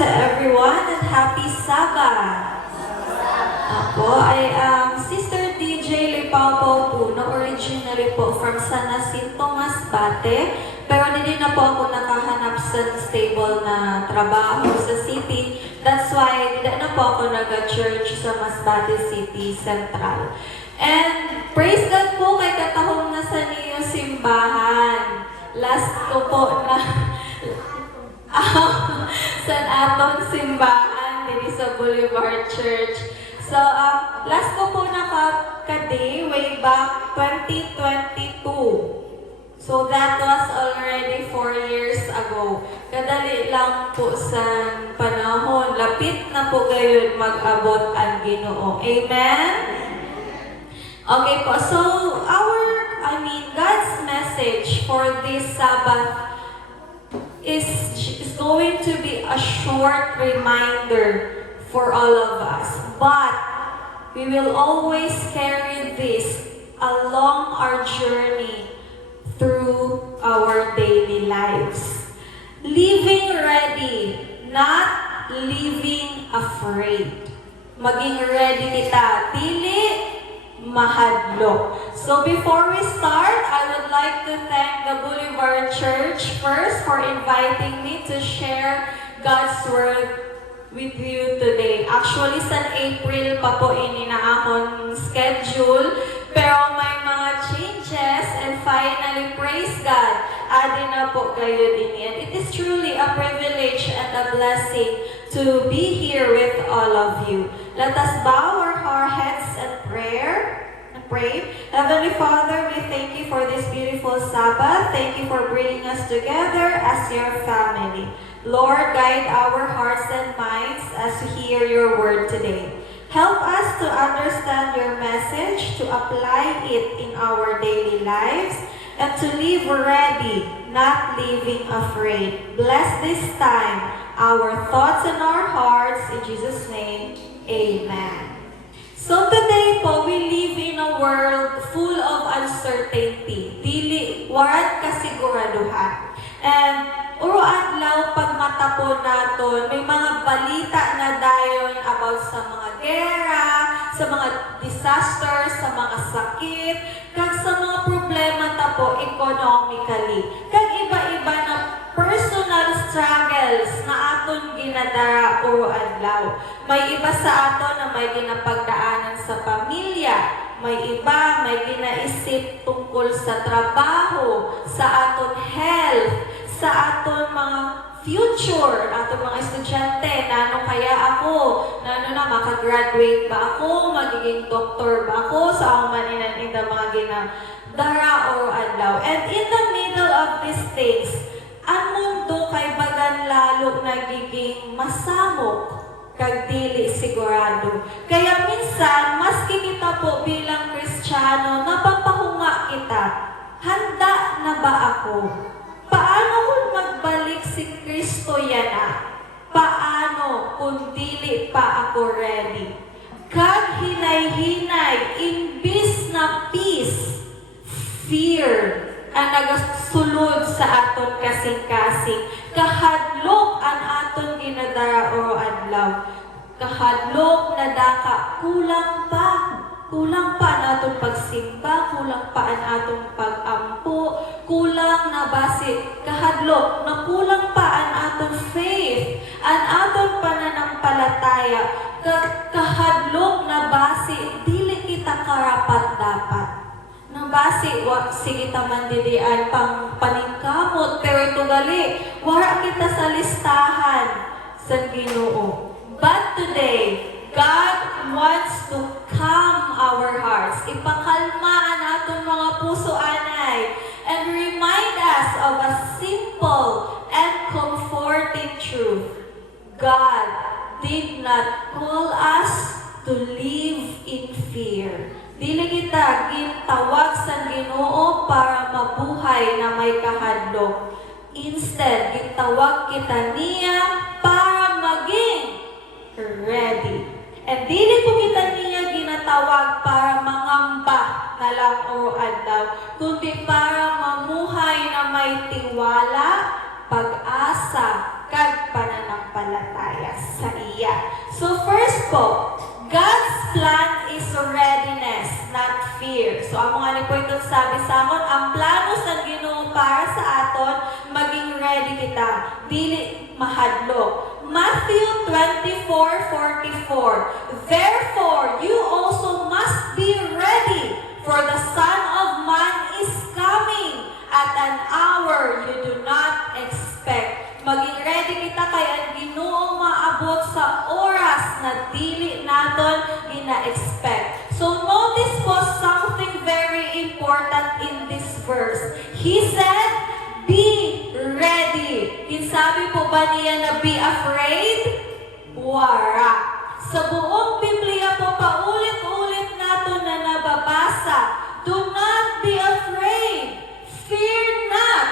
to everyone and happy Sabbath! Ako ay ang Sister DJ Lipao po na originally po from San Jacinto, Masbate. Pero hindi na po ako nakahanap sa stable na trabaho sa city. That's why hindi na po ako nag-church sa Masbate City Central. And praise God po kay katahong nasa niyo simbahan. Last ko po na sa atong simbahan dito sa Boulevard Church. So, last ko po nakaka-day way back 2022. So, that was already 4 years ago. Kadali lang po sa panahon. Lapit na po gayon mag-abot ang Ginoo. Amen? Okay po. So, God's message for this Sabbath is going to be a short reminder for all of us. But we will always carry this along our journey through our daily lives. Living ready, not living afraid. Maging ready kita, dili mahadlok. So before we start, I would like to thank the Boulevard Church first for inviting me to share God's Word with you today. Actually, sa April pa po na akong schedule, pero may mga changes and finally, praise God, adi na po kayo din yan. It is truly a privilege and a blessing to be here with all of you. Let us bow our heads and pray. Heavenly Father, we thank you for this beautiful Sabbath. Thank you for bringing us together as your family. Lord, guide our hearts and minds as we hear your word today. Help us to understand your message, to apply it in our daily lives, and to live ready, not living afraid. Bless this time, our thoughts and our hearts. In Jesus' name, amen. So today po, we live in a world full of uncertainty. Dili, warat kasiguraduhan. And uro adlaw pag mata po naton, may mga balita na dayon about sa mga gera, sa mga disasters, sa mga sakit, kag sa mga problema ta po economically. Kag iba-iba na personal struggles na aton ginadara uro adlaw. May iba sa aton na may ginapagdaanan sa pamilya, may iba may ginaisip tungkol sa trabaho, sa aton health, sa aton mga future, aton mga estudyante, nano kaya ako, nano na makagraduate ba ako, magiging doctor ba ako, sa akong maninan mga ginadara uro adlaw. And in the middle of these things, ang mundo kay bagan lalo nagiging masamok kag dili sigurado. Kaya minsan, maski kita po bilang Kristiyano, napapahunga kita, handa na ba ako? Paano kung magbalik si Kristo yana? Paano kung dili pa ako ready? Kag hinay-hinay, imbis na peace, fear, ang nagasulod sa aton kasing-kasing. Kahadlok ang aton ginadara oro adlaw. Kahadlok na daka, kulang pa. Kulang pa ang atong pagsimba, kulang pa ang atong pag-ampo, kulang na basi. Kahadlok, na kulang pa ang atong faith, ang atong pananampalataya. Kahadlok na basi, dili kita karapat-dapat. Nabasi, sige taman didian pang paningkamot, pero ito gali, wala kita sa listahan sa Ginoo. But today, God wants to calm our hearts, ipakalma ang atong mga puso anay, and remind us of a simple and comforting truth. God did not call us to live in fear. Dili kita gintawag sa Ginoo para mabuhay na may kahadlok. Instead, gintawag kita niya para maging ready. And dili po kita niya ginatawag para mangamba na lang o adlaw, kundi para mamuhay na may tiwala, pag-asa, kag pananampalataya. pananampalataya sa iya. So first po, God's plan is readiness, not fear. So ang mga ni po itong sabi sa amon, ang plano sa Ginoo para sa aton, maging ready kita, dili mahadlok. Matthew 24:44. Therefore, you also must be ready, for the Son of Man is coming at an hour you do not expect. Maging ready kita kay ang Ginoo maabot sa oras na dili naton gina-expect. So notice po something very important in this verse. He said, be ready. Kinsabi po ba niya na be afraid? Wara. Sa buong Biblia po, paulit-ulit nato na nababasa, do not be afraid. Fear not.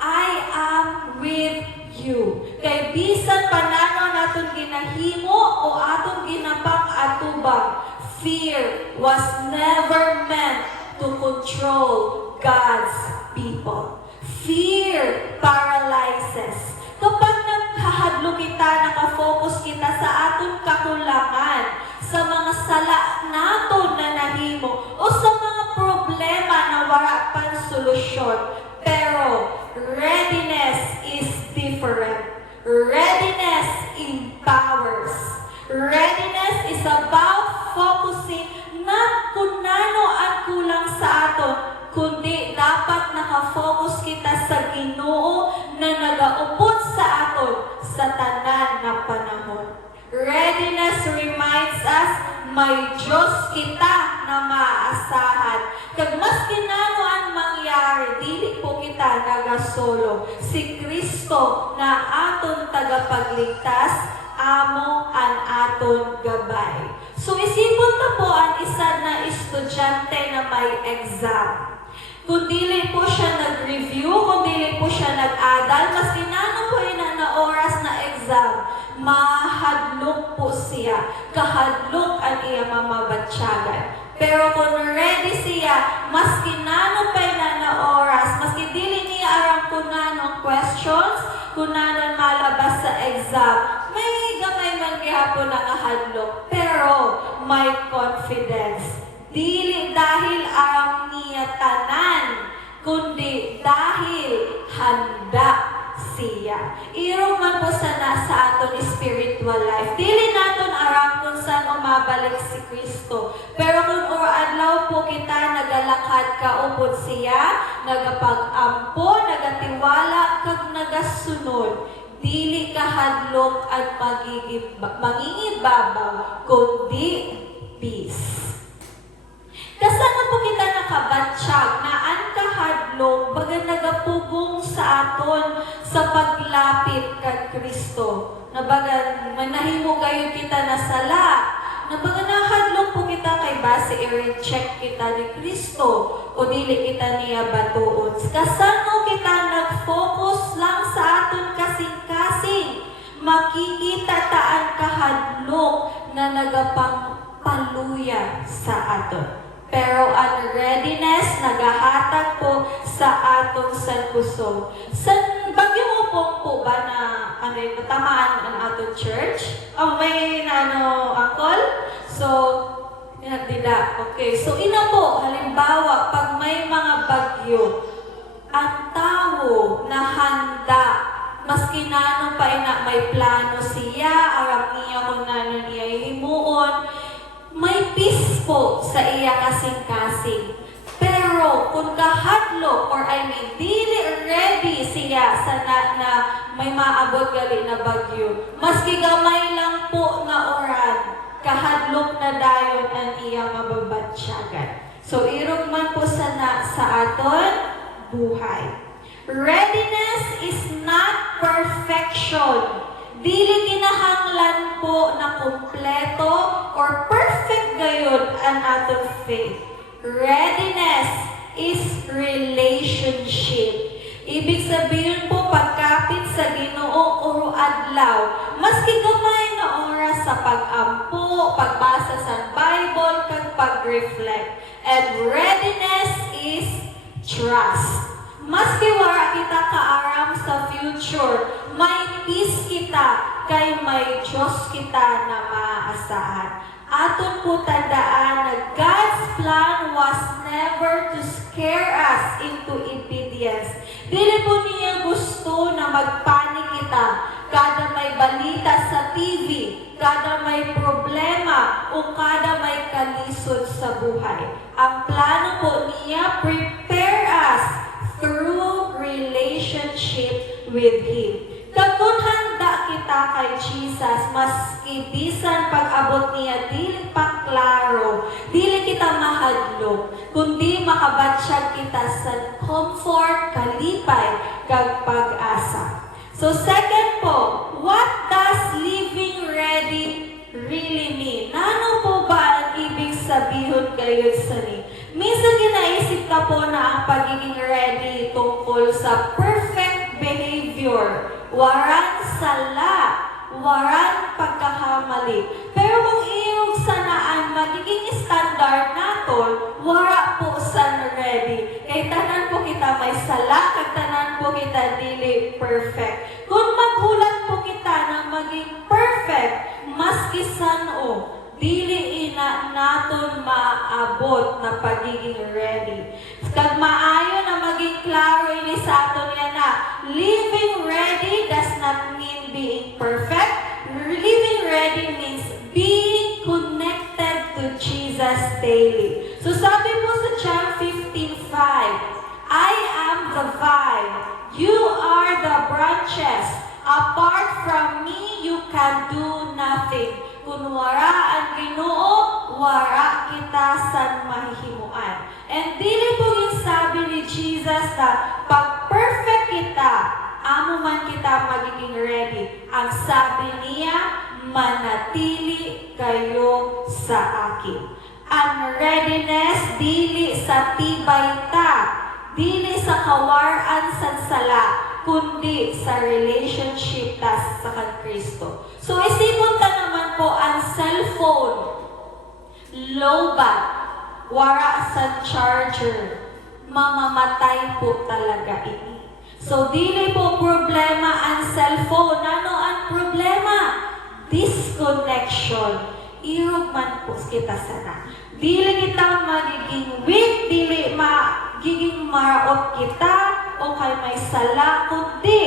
I am with you. Kay bisan panano naton ginahimo o aton ginapang-atubang, fear was never meant to control God's people. Fear paralyzes. Kapag naghahadlo kita, nakafocus kita sa aton kakulangan, sa mga sala naton na nahimo, o sa mga problema na wala pang solusyon. Pero readiness is different. Readiness empowers. Readiness is about focusing not kung nano ang kulang sa aton, kundi dapat nakafocus kita sa Ginoo na nagaupod sa aton sa tanan na panahon. Readiness reminds us, may Diyos kita na maaasahan. Kag mas kinano ang mangyari, dili po kita nagasolo. Si Kristo na aton tagapagligtas, amo ang aton gabay. So isipon na po ang isa na estudyante na may exam. Kung dili po siya nag-review, kung dili po siya nag-adal, mas kinano po na oras na exam, mahadlok po siya. Kahadlok ang iya mamabatsyagan. Pero kung ready siya, mas kinano pa na oras, maski dili niya aram kung nanong questions, kung nanon malabas sa exam, may gamay man gihapon na kahadlok. Pero may confidence. Dili dahil aram niya tanan, kundi dahil handa siya. Iro man po sana sa aton spiritual life. Dili naton aram kung saan umabalik si Kristo. Pero kung adlaw po kita nagalakad kaupod siya, nagapag-ampo, nagatiwala, kag nagasunod, dili kahadlok at mangingibabaw, kundi peace. Kasano po kita nakabatsyag na ang kahadlok baga nagapugong sa aton sa paglapit kay Kristo. Na baga manahimo kayo kita na sala. Na baga nahadlok po kita kay base i-recheck kita ni Kristo o dili kita niya batuon. Kasano kita nag-focus lang sa aton kasing-kasing. Makikita taan kahadlok na nagapangpaluya sa aton. Pero ang readiness nagahatag po sa atong sankusog. Bagyo mo po ba na natamaan ang atong church? May uncle? So, dida. Okay. So, ina po, halimbawa, pag may mga bagyo, ang tao na handa, maski nano pa may plano siya, aram niya kung nano niya himuon, may peace po sa iya kasing-kasing. Pero kung kahadlok or dili ready siya sa na may maabot gali na bagyo, maski gamay lang po na oran, kahadlok na dayon ang iya mababatsyagan. So irong man po sana sa aton buhay. Readiness is not perfection. Dili kinahanglan po na kumpleto or perfect gayud ang aton faith. Readiness is relationship. Ibig sabihin po pagkapit sa Ginoo o adlaw, maski gamay na oras sa pag-ampo, pagbasa sa Bible, kag pag-reflect. And readiness is trust. Maski wala kita kaaram sa future, may peace kita kay may Diyos kita na maaasahan. Aton po tandaan na God's plan was never to scare us into obedience. Dili po niya gusto na magpanik kita kada may balita sa TV, kada may problema, o kada may kalisod sa buhay. Ang plano po niya, prepare us through relationship with Him. Kung handa kita kay Jesus, maski bisan pag-abot niya, dili pa klaro, dili kita mahadlok, kundi makabatsyag kita sa comfort, kalipay, kag pag-asa. So second po, what does living ready really mean? Nano po ba ang ibig sabihin kayo sa ni? Minsan ginaisip ka po na ang pagiging ready tungkol sa perfect behavior, waran sala, waran pagkakamali. Pero kung iyong sanaan magiging standard naton, wara po sa ready. Kay tanan po kita may sala, kag tanan po kita dili perfect. Kung maghulat po kita na maging perfect, maski san-o, dili ina naton maabot na pagiging ready. Kag maayo na maging klaro ini sa aton yan na living ready does not mean being perfect. Living ready means being connected to Jesus daily. So sabi po sa John 15:5, I am the vine, you are the branches. Apart from me, you can do nothing. Kung wara ang Ginoo, wara kita sa mahihimuan. And dili po sabi ni Jesus na pag perfect kita, amo man kita magiging ready. Ang sabi niya, manatili kayo sa akin. Ang readiness dili sa tibay ta, dili sa kawaran sa sala, kundi sa relationship ta sa kan Kristo. So isipon ta naman po ang cellphone, lobat, wara sa charger, mamamatay po talaga ini. So dili po problema ang cellphone. Ano ang problema? Disconnection. Irog man po kita sana. Dili kita magiging weak, dili magiging maraot kita, o kay may sala, kundi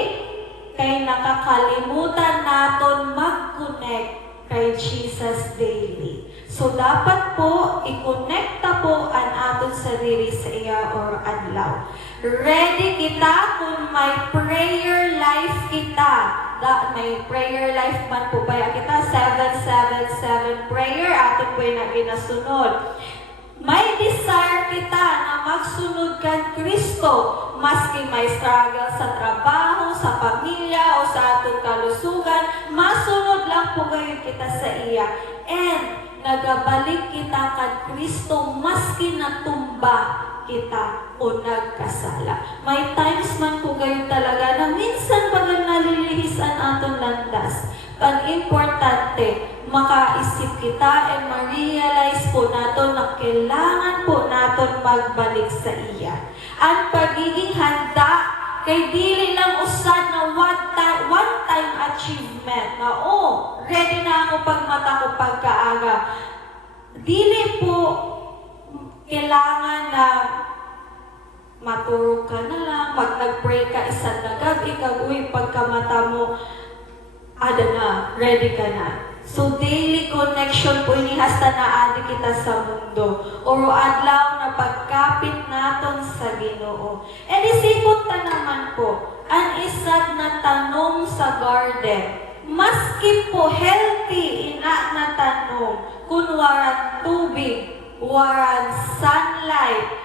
kay nakakalimutan naton mag-connect kay Jesus daily. So dapat po i-connecta po ang aton sarili sa iya or adlaw. Ready kita kung may prayer life kita. May prayer life man po ba kita, 777 prayer, aton po yung ginasunod. May desire kita na magsunod kan Kristo, maski may struggle sa trabaho, sa pamilya, o sa atong kalusugan, masunod lang po kayo kita sa iya. And nagabalik kita kan Kristo, maski natumba kita o nagkasala. May times man po kayo talaga na minsan bagang nalilihis ang atong landas. Ang importante, makaisip kita and ma-realize po nato na kailangan po naton magbalik sa iya. Ang pagiging handa kay dili lang usad na one-time achievement na ready na ako pagmata ko pagkaaga. Dili po kailangan na matulog ka na lang, pag nag-pray ka isang na gabi, pagkamata mo, ada na, ready ka na. So, daily connection po inihasta na adi kita sa mundo. Oro adlaw na pagkapit naton sa Ginoo. And isipot ta naman po, ang isad na tanong sa garden. Maski po healthy ina na tanong, kung waran tubig, waran sunlight,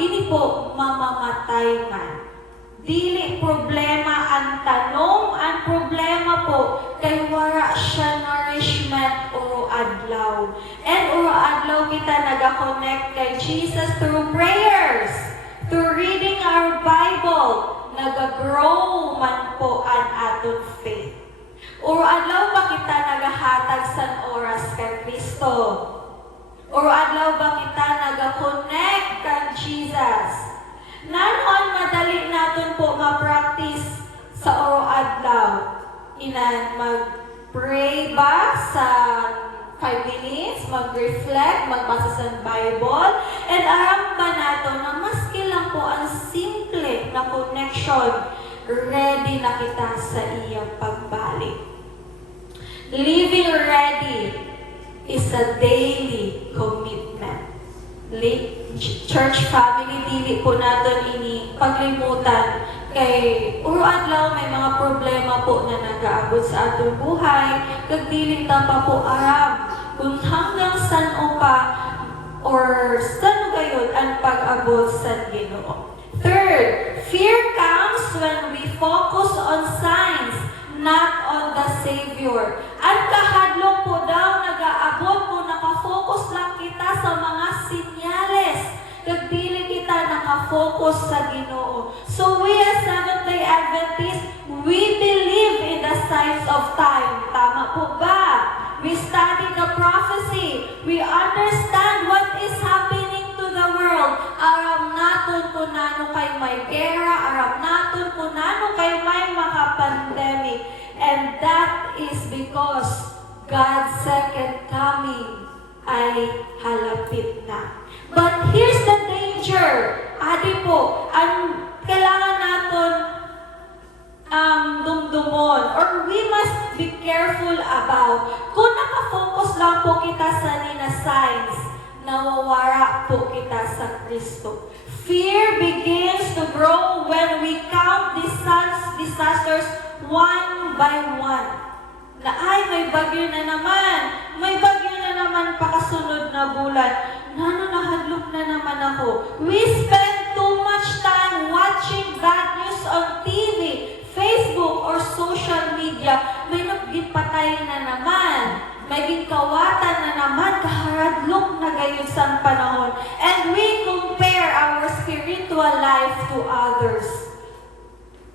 ini po mamamatay man. Dili problema ang tanong, ang problema po kay wara siya nourishment uro adlaw. And uro adlaw kita nag-connect kay Jesus through prayers, through reading our Bible, nag-grow man po ang aton faith. Uro adlaw ba kita nagahatag sa oras kay Kristo? Uro adlaw ba kita nag-connect kay Jesus? Nanon madali natin po ma-practice sa oro adlaw. inan mag-pray ba sa 5 minutes, mag-reflect, magbasa sa Bible, and aram ba nato na maski lang po ang simple na connection, ready na kita sa iyang pagbalik. Living ready is a daily commitment. Church family, dili po natin ini paglimutan kay uro adlaw may mga problema po na nag-aabot sa atong buhay, kag dili ta pa po aram kung hanggang san o pa or saan gayud ang pag-abot sa Ginoo. Third, fear comes when we focus on signs, not on the Savior. Ang kahadlok po daw nag-aabot kung nakafocus lang kita sa mga sinyales, kag dili kita nakafocus sa Ginoo. So we as Seventh-day Adventists, we believe in the signs of time. Tama po ba? We study the prophecy. We understand what is happening to the world. Aram naton kung nano kay may gera, aram naton kung nano kay may maka-pandemic. And that is because God's second coming ay halapit na. But here's the danger. Adi po, ang kailangan naton dumdumon, or we must be careful about kung nakafocus lang po kita sa nina signs, nawawara po kita sa Kristo. Fear begins to grow when we count disasters one by one. Na ay, may bagyo na naman pakasunod na bulan. Nahadlok na naman ako. We spend too much time watching bad news on TV, Facebook, or social media. May nagpatay na naman. May gikawatan na naman. Kaharadlok na gayon sa panahon. And we compare our spiritual life to others.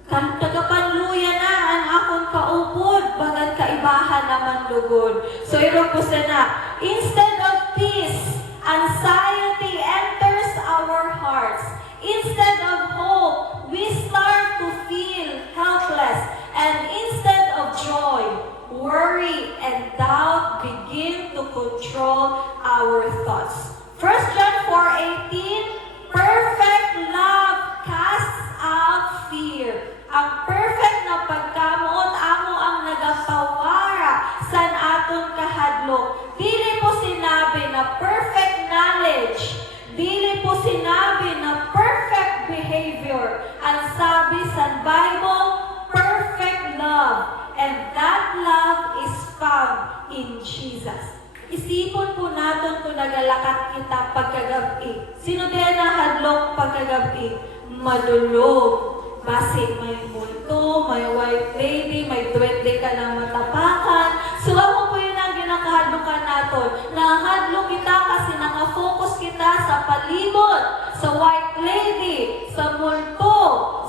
Tagapanluya na ang akong kaupod, bagat kaibahan naman lugod. So, iro po na, instead of peace, anxiety enters our hearts. Instead of hope, we start to feel helpless. And instead of joy, worry and doubt begin to control our thoughts. 1 John 4:18, perfect love casts out fear. Ang perfect na pagkamot amo ang nagapawara sa aton kahadlok. Dili po sinabi na perfect knowledge. Dili po sinabi na perfect behavior. Ang sabi sa Bible, perfect love. And that love is found in Jesus. Isipon po natin kung nagalakat kita pagkagabi. Sino din na hadlok pagkagabi? Madulog. Basi may multo, may white lady, may duwende ka na matapakan. So ako po yun ang ginakahadlokan natin. Nahadlok kita kasi nakafocus kita sa palibot, sa white lady, sa multo,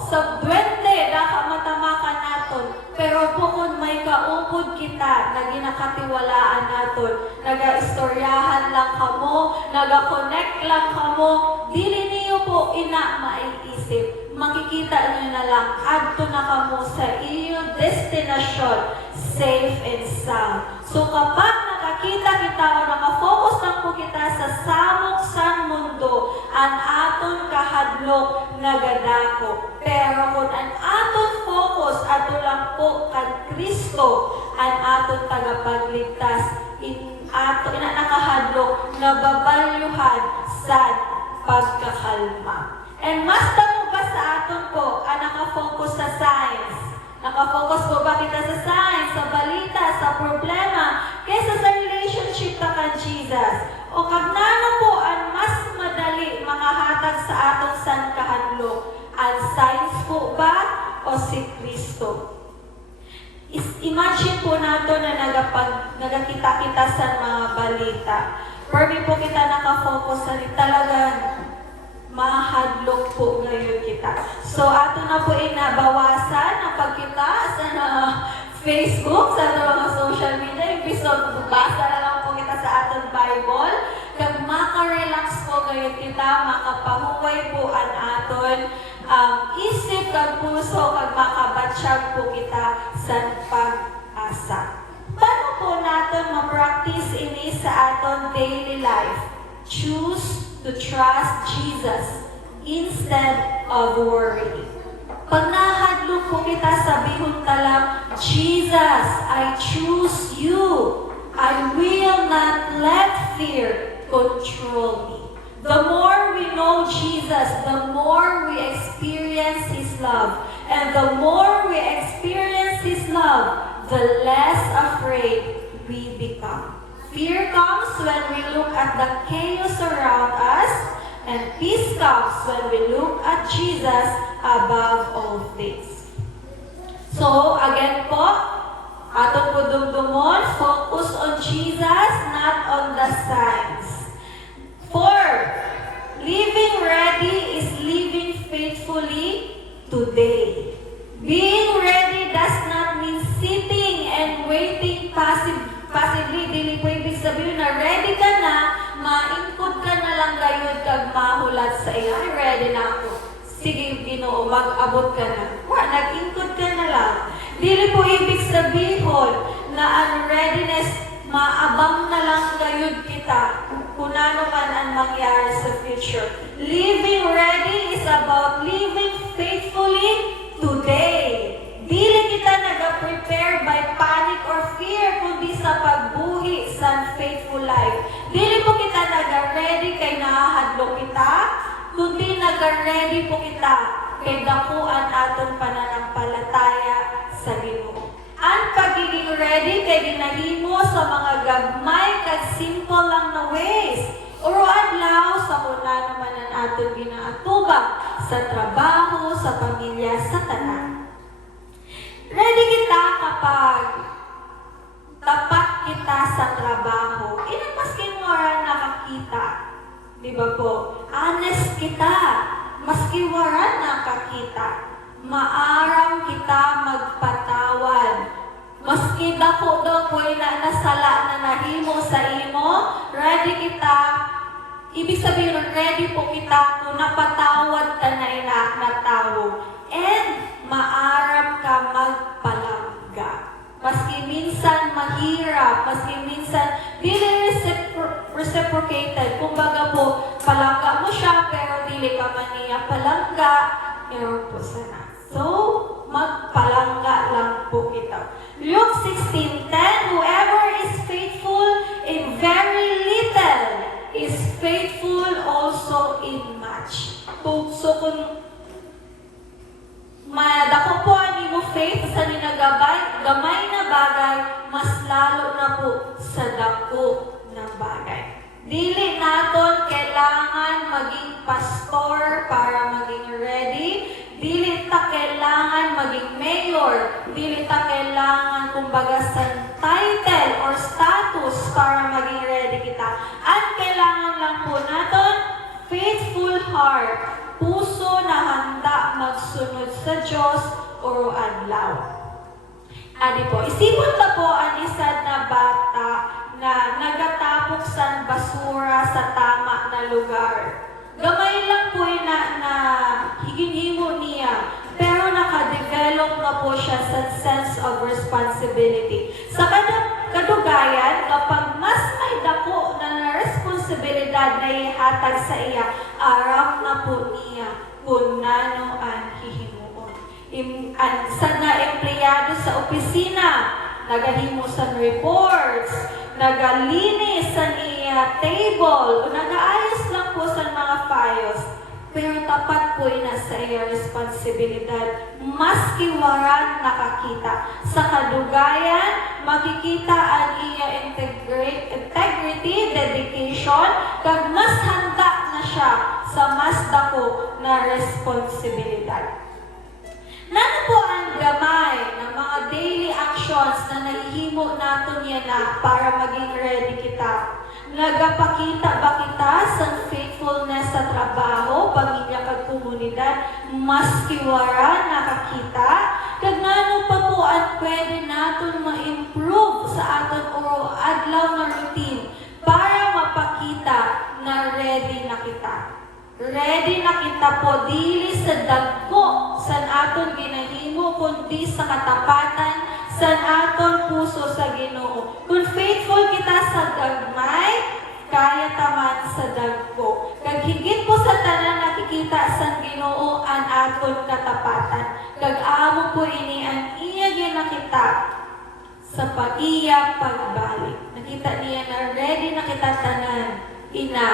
sa duwende, nakamatamakan natin. Pero po kung may kaupod kita na ginakatiwalaan natin, naga-istoryahan lang kamo, naga-connect lang kamo, dili niyo po ina maiisip. Makikita niyo na lang, adto na kamo sa iyong destination, safe and sound. So kapag nakakita kita o nakafocus lang po kita sa samok sa mundo, ang aton kahadlok nagadako. Pero kung ang aton focus, ato lang po kan Kristo, ang aton tagapagligtas, ato ina nakahadlok, nababalyuhan sa pagkakalma. And mas tamo ba sa aton po ang nakafocus sa science? Nakafocus po ba kita sa science, sa balita, sa problema, kaysa sa relationship ta kan Jesus? O kagnano po ang mas madali makahatag sa aton san kahadlok? Ang science po ba o si Kristo? Imagine po nato na nagakita-kita sa mga balita. Permi po kita nakafocus sa talagang mahadlok po ngayon kita. So, ato na po inabawasan ang pagkita sa Facebook, sa mga social media. Episode, basa na lang po kita sa aton Bible. Kag maka-relax po ngayon kita, makapahuway po ang aton isip kag puso kag makabatsyag po kita sa pag-asa. Paano po natin ma-practice ini sa aton daily life? Choose to trust Jesus instead of worry. Pag nahadlok po kita, sabihon ta lang, Jesus, I choose you. I will not let fear control me. The more we know Jesus, the more we experience His love. And the more we experience His love, the less afraid we become. Fear comes when we look at the chaos around us, and peace comes when we look at Jesus above all things. So, again po, atong pudumdumon, focus on Jesus, not on the signs. 4. Living ready is living faithfully today. Being ready does not mean sitting and waiting passively. Dili po ibig sabihin na ready ka na, maingkod ka na lang gayud kag mahulat sa iya. Ay, ready na ako. Sige, Ginoo, mag-abot ka na. Nag-ingkod ka na lang. Dili po ibig sabihin na ang readiness, maabang na lang gayud kita kung ano man ang mangyari sa future. Living ready is about living faithfully today. Dili kita nag-prepare by panic or fear, kundi sa pagbuhi sa faithful life. Dili po kita nag-ready kay nahahadlok kita, kundi nag-ready po kita kay dakuan aton pananampalataya sa Ginoo. Ang pagiging ready kay ginahimo sa mga gagmay kag simple lang na ways. Uro adlaw sa kunano man ang aton ginaatubang sa trabaho, sa pamilya, sa tanan. Ready kita kapag tapat kita sa trabaho. Maski mo rin nakakita. Di ba po? Honest kita. Maski waran nakakita. Maaram kita magpatawad. Maski dako daw po na nasala na nahimo sa imo, ready kita. Ibig sabihin, ready po kita kung napatawad ka na inak na tao. And maaram ka magpalangga. Maski minsan mahirap, maski minsan dili reciprocated. Kumbaga po, palangga mo siya, pero dili ka man niya palangga. Ewan po sana. So, magpalangga lang po kita. Luke 16:10, whoever is faithful in very little is faithful also in much. So, kung madako po ang imo faith sa ninagabay, gamay na bagay, mas lalo na po sa dako na bagay. Dili naton kailangan maging pastor para maging ready. Dili ta kailangan maging mayor. Dili ta kailangan kumbaga sa title or status para maging ready kita. At kailangan lang po naton faithful heart. Puso na handa magsunod sa Diyos o adlaw. Adi po, isipon ta po ang isa na bata na nagatapok sa basura sa tama na lugar. Gamay lang po na higinhimo niya, pero nakadevelop na po siya sa sense of responsibility. Sa kadugayan, kapag mas may dako na responsibilidad na ihatag sa iya, aram na po niya kung nano ang hihimuon. Sa na-empleyado sa opisina, nagahimo sa reports, nagalinis sa niya table, o nagaayos lang po sa mga files, pero tapat po ina sa iya responsibilidad, maski waran nakakita. Sa kadugayan, makikita ang iya integrity, dedication, kag mas handa na siya sa mas dako na responsibilidad. Nano po ang gamay ng mga daily actions na nahihimo natin yan na para maging ready kita? Nagapakita ba kita sa faithfulness sa trabaho, pamilya kag komunidad, maski wara nakakita? Kag nano pa po at pwede natin ma-improve sa aton o adlaw na routine para mapakita na ready na kita? Ready na kita po dili sa dagko san aton ginahimo kundi sa katapatan san aton puso sa Ginoo. Kung faithful kita sa gagmay, kaya taman sa dagko. Kag higit po sa tanan nakikita sa Ginoo ang aton katapatan. Kag amo po ini ang iya ginakita sa pag-iya pagbalik. Nakita niya na ready na kita tanan. Ina,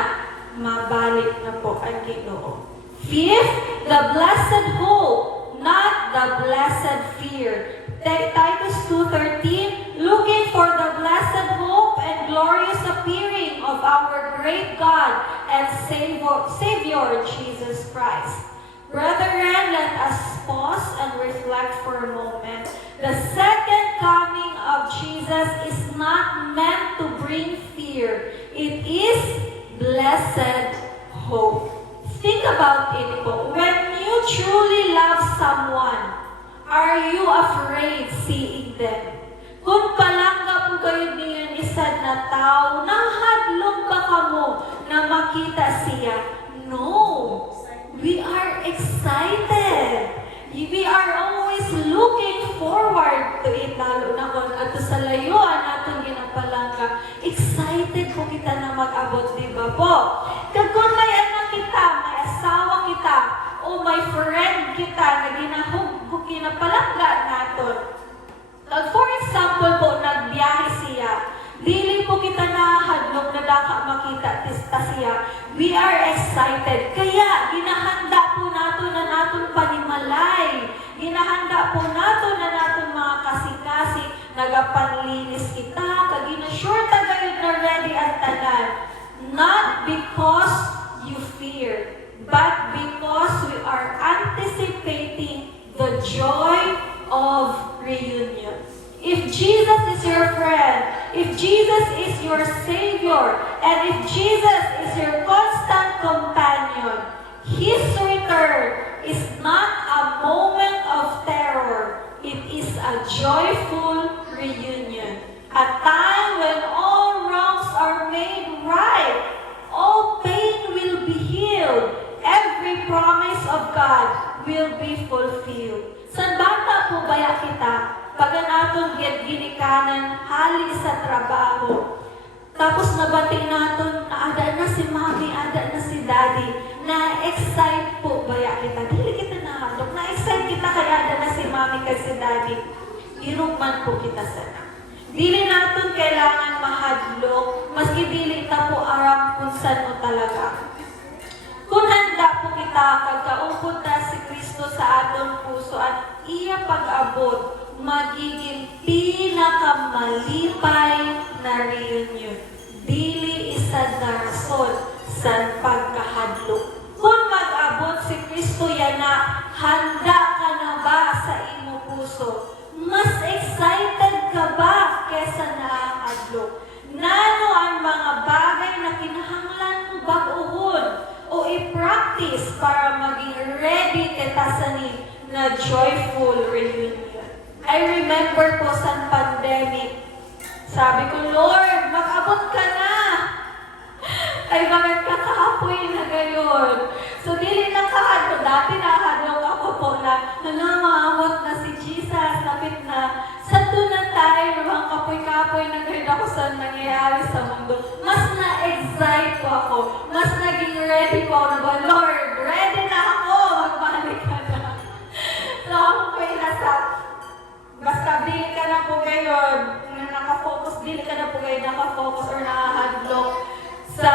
mabalik na po ang Ginoo. Fifth, the blessed hope, not the blessed fear. Titus 2:13, looking for the blessed hope and glorious appearing of our great God and Savior Jesus Christ. Brethren, let us pause and reflect for a moment. The second coming of Jesus is not meant to bring fear. It is blessed hope. Think about it po. When you truly love someone, are you afraid seeing them? Kung palangga po kayo niyon isad na tao, nahadlong ba kamo na makita siya? No. We are excited. We are always looking forward to it. Lalo na kung ato sa layuan natin ginapalangga. Excited po kita na mag-abot, di ba po? Kung may anak kita, may asawa kita, o may friend kita na ginapalangga natin. For example po, nagbiyahe siya. Dili po kita nahadlok na daka makita tista siya. We are excited. Kaya, ginahanda po nato na naton panimalay. Ginahanda po nato na naton mga kasi-kasi. Nagapanlinis kita. Kagina-sure tagayod na ready ang tanan. Not because you fear, but because we are anticipating the joy of reunion. If Jesus is your friend, if Jesus is your Savior, and if Jesus is your constant companion, His return is not a moment of terror. It is a joyful reunion. A time when all wrongs are made right. All pain will be healed. Every promise of God will be fulfilled. San bata po baya kita? Pag naton ginikanan, hali sa trabaho. Tapos nabati naton, ada na si mami, ada na si daddy. Na-excite po baya kita? Dili kita nahandok. Na-excite kita kaya ada na si mami kay si daddy. Irugman po kita sana. Dili naton kailangan mahadlok, maski dili ta po aram kung saan mo talaga. Kung handa po kita, pagkaumpod na si Kristo sa atong puso at iya pag-abot, magiging pinakamalipay na reunion. Dili isa na rason sa pagkahadlok. Kung mag-abot si Kristo yan na, handa ka na ba sa imo puso? Mas excited ka ba kesa nakahadlok? Nano ang mga bagay na kinahanglan mo bag-uhon o i-practice para maging ready kita sa na joyful reunion. I remember po sa pandemic, sabi ko, Lord, mag-abot ka na. Ay, bakit kakahapoy na gayon? So, dili na kahadlo. Dati nakahadlo ako po na, maabot na si Jesus, lapit na. Sa tunan tayo, mga kapoy-kapoy na gayon ako sa nangyayari sa mundo. Mas na-excite po ako. Mas naging ready po ako na ba, Lord, ready na ako. Magbalik ka na. So, ako po nasa, basta dili ka na po gayon, nakafocus, dili ka na po gayon, nakafocus or nakahadlok sa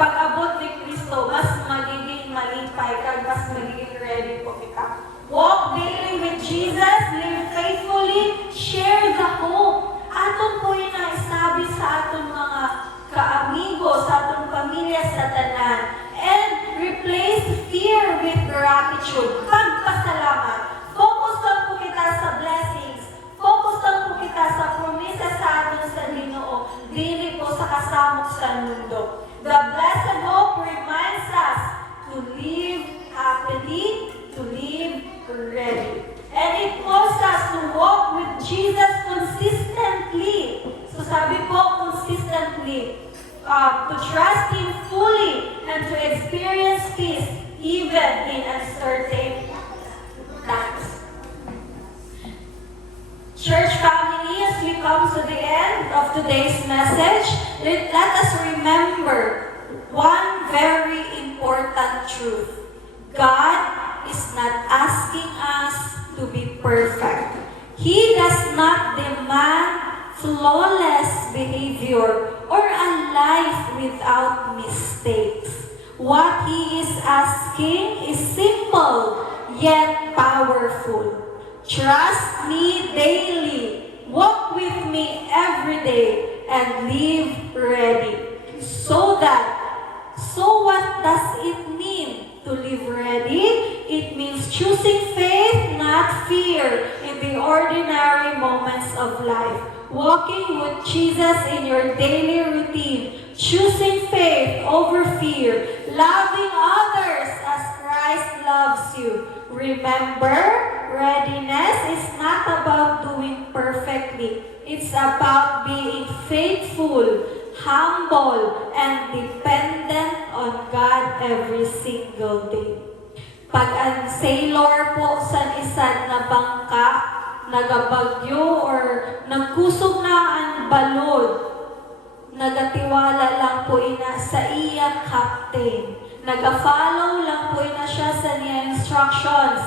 pag-abot ni Kristo, mas magiging malipay ka, mas magiging ready po kita. Walk daily with Jesus, live faithfully, share the hope. Aton po yun ang isabi sa aton mga kaamigo, sa aton pamilya, sa tanan. And replace fear with gratitude. Pagpasalamat. Focus lang po kita sa blessings. Focus lang po kita sa promesa sa aton sa Ginoo. Dili po sa kasamok sa mundo. The blessed hope reminds us to live happily, to live ready. And it calls us to walk with Jesus consistently. So sabi po, consistently. To trust Him fully and to experience peace even in uncertain times. Church family, as we come to the end of today's message, let us remember one very important truth. God is not asking us to be perfect. He does not demand flawless behavior or a life without mistakes. What He is asking is simple yet powerful. Trust me daily, walk with me every day, and live ready. So what does it mean to live ready? It means choosing faith, not fear, in the ordinary moments of life. Walking with Jesus in your daily routine, choosing faith over fear, loving others as Christ loves you. Remember, readiness is not about doing perfectly. It's about being faithful, humble, and dependent on God every single day. Pag ang sailor po sa isang na bangka, nagabagyo or nagkusog na ang balod, nagatiwala lang po ina sa iya captain. Nag-follow lang po ina siya sa niya instructions.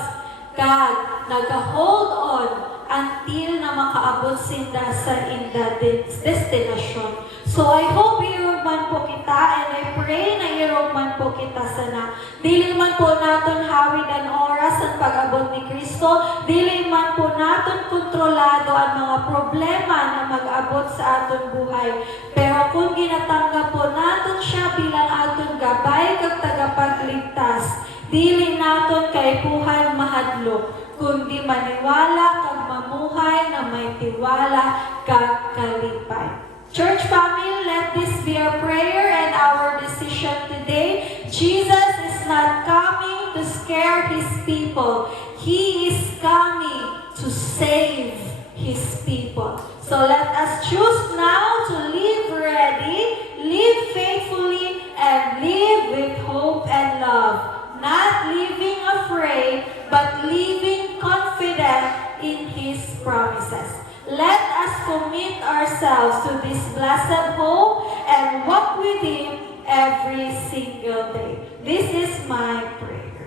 God, nag-hold on until na makaabot sinda sa inda destination. So I hope irugman po kita and I pray na irugman po kita sana. Dili man po naton hawid ang oras ang pag-abot ni Kristo. Dili man po naton kontrolado ang mga problema na mag-abot sa aton buhay. Pero kung ginatanggap po naton siya bilang aton gabay kag tagapagligtas, dili naton kaipuhan mahadlok, kundi maniwala kag mamuhay na may tiwala kag kalipay. Church family, let this be our prayer and our decision today. Jesus is not coming to scare His people. He is coming to save His people. So let us choose now to live ready, live faithfully, and live with hope and love. Not living afraid, but living confident in His promises. Let us commit ourselves to this blessed hope and walk with Him every single day. This is my prayer.